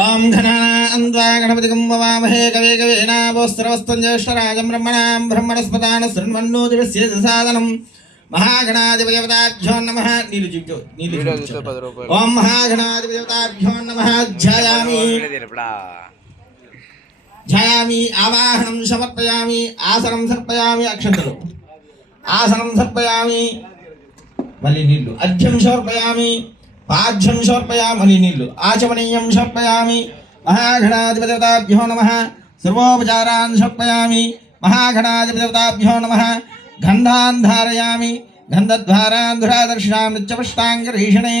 ओम घनान्वा गणपतिं ववामहे कवे कवीनावस्त्रवस्तं ज्येष्ठराजं ब्रह्मणां ब्रह्मणस्पदान शृण्वन्नो दिवस्य साधनं महागणाधिपदेवताभ्यो नमः नीलुजिज्जो ओम महागणाधिपदेवताभ्यो नमः ध्यायामि आवाहनं समर्पयामि आसनं सर्पयामि अक्षन्तलो आसनं सर्पयामि मल्ली नील्लु अर्घ्यं समर्पयामि पाज्यं समर्पयामि मल्ली नील्लु आचमनीयं समर्पयामि महागणाधिपदेवताभ्यो नमः सर्वोपचारान् समर्पयामि महागणाधिपदेवताभ्यो नमः गन्धान् धारयामि गन्धद्वारान् धुरादर्शिनां नित्यपुष्टाङ्गरीषणे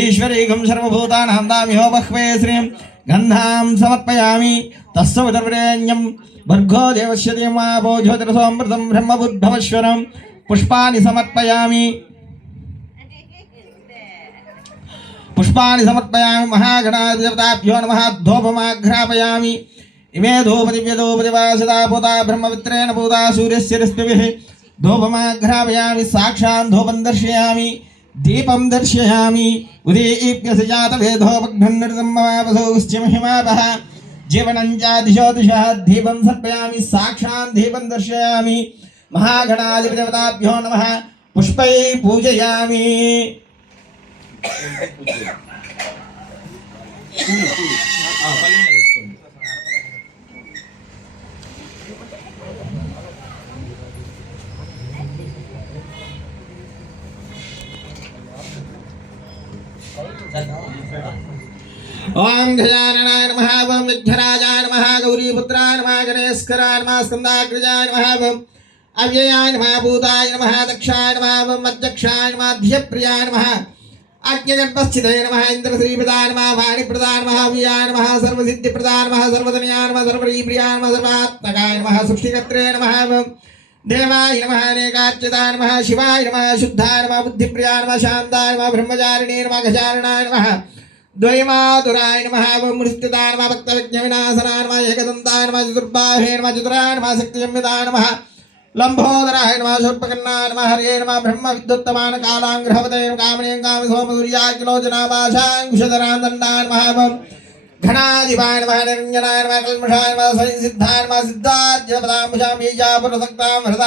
ईश्वरीगं सर्वभूतानां दामिहो बह्वे श्रियं गन्धां समर्पयामि तस्सवितर्वरेण्यं भर्गो देवस्य धीमहि ज्योतिरसोऽमृतं ब्रह्मबुद्धवश्वरं पुष्पाणि समर्पयामि महागणाधिपदेवताभ्यो नमः धूपमाघ्रापयामि इमे धूपदिव्यधूपदिवासदा पूता ब्रह्मवित्रेण पूता सूर्यस्य रश्मिभिः धूपमाघ्रापयामि साक्षात् धूपं दर्शयामि दीपं दर्शयामि उदीप्यस्य जातवेदोपघ्नन्नृतं ममावसौश्च महिमापः जीवनं च दिशो दिशः दीपं सर्पयामि साक्षात् दीपं दर्शयामि महागणाधिपदेवताभ्यो नमः पुष्पैः पूजयामि ओम गजाननाय नमः ओम विघ्नराजाय नमः गौरीपुत्राय नमः गणेशकराय नमः स्कन्दाग्रजाय नमः ओम अव्ययाय नमः भूताय नमः दक्षाय नमः ओम मध्यक्षाय नमः ध्यप्रियाय नमः आज्ञगर्भस्थिताय नमः इंद्रश्रीप्रदाय नमः वाणीप्रदाय नमः अव्ययाय नमः सर्वसिद्धिप्रदाय नमः सर्वधन्याय नमः सर्वरीप्रियाय नमः सर्वात्मकाय नमः सृष्टिकर्त्रे नमः ओम देवाय नमः अनेकाच्युताय नमः शिवाय नमः शुद्धाय नमः बुद्धिप्रियाय नमः शान्ताय नमः ब्रह्मचारिणे नमः गजाननाय नमः द्वैमातुराय नमः मृत्युदाय नमः भक्तविघ्नविनाशनाय नमः एकदन्ताय नमः चतुर्बाहे नमः चतुराय नमः शक्तिसंविदाय नमः लंबोदराय नमः शूर्पकर्णाय नमः हरे नमः ब्रह्मविद्युत्तमान कालाङ्ग्रहवते कामनें कामसोमसूर्याय किलोचनाभाषाङ्कुशधराय दण्डाय नमः घनाधिपाय नमः निरञ्जनाय नमः कल्मषाय नमः स्वयंसिद्धाय नमः सिद्धार्थ पदाम्बुजां बीजापुरसक्तां